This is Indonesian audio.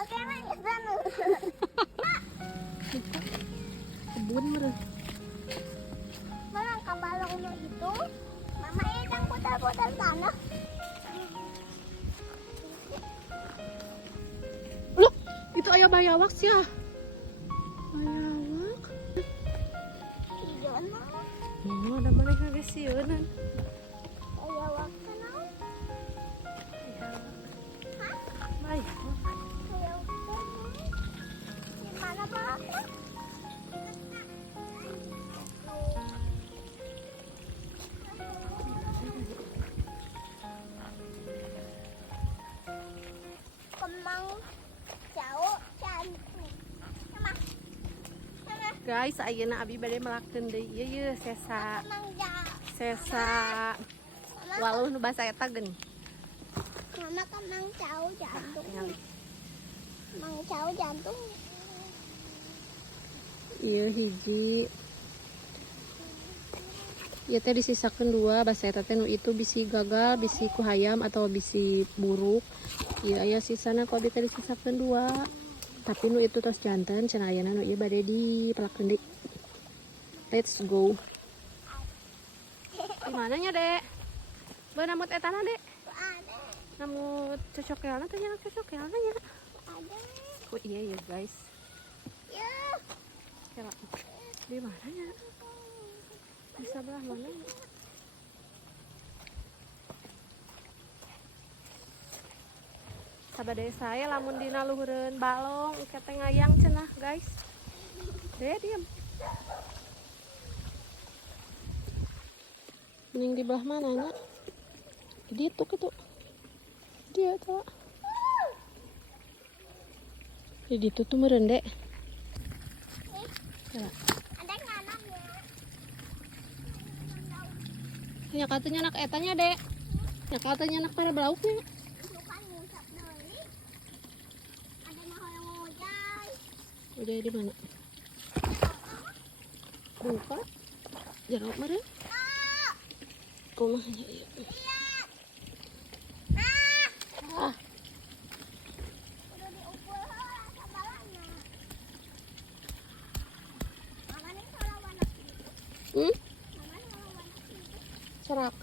Oke, nangis dulu. Kebun meren. Merangkap balongnya itu, mama yang putar-putar tanah. Loh, itu ayah bayawak sih ya. Bayawak. Iya, nah. Oh, ada mana yang agak siunan. Saya waktu Bayawak. saya waktu di mana balongnya? Kemang jauh cantik. Sama. Guys, ayeuna abi bade melakeun deui ieu ye sesa. Kemang jauh. Sesa Mama, waluh nu basa eta geuning. mama kemang jauh jantung. Ningali. Kemang jauh jantung. Ieu hiji. Ieu teh disisakeun dua, basa eta teh nu itu bisi gagal, bisi ku hayam atau bisi buruk. Ieu aya sisana ku abi teh disisakeun dua. Tapi nu itu tos janten, cenah ayeuna nu ieu bade dipelakeun deui. Let's go. Di mananya, Dek? Beun namut etana, Dek. Ada. Namut cocokelna teh nya cocokelna nya. Ada. Oh iya ya, guys. Ya. Kela. Di mananya? Di sebelah mana? Sabade saya lamun dina luhureun balong ieu teh ngayang cenah, guys. Deh, diam. Mending di belah mananya? Di itu gitu. Dia tuh. Di itu tuh meureun, Dek. Kela. Ada nganaknya. Nya katanya anak etanya, Dek. Nya katanya anak para belauknya. Bukan ngusap deui. Ada nah yang ngojay. Udah di mana? Buka. Jeruk meureun. Kumahnya ieu. Ah, Udah diukur heula sabalana. Mama nih salah warna itu. hmm? Mama salah warna itu. Serak.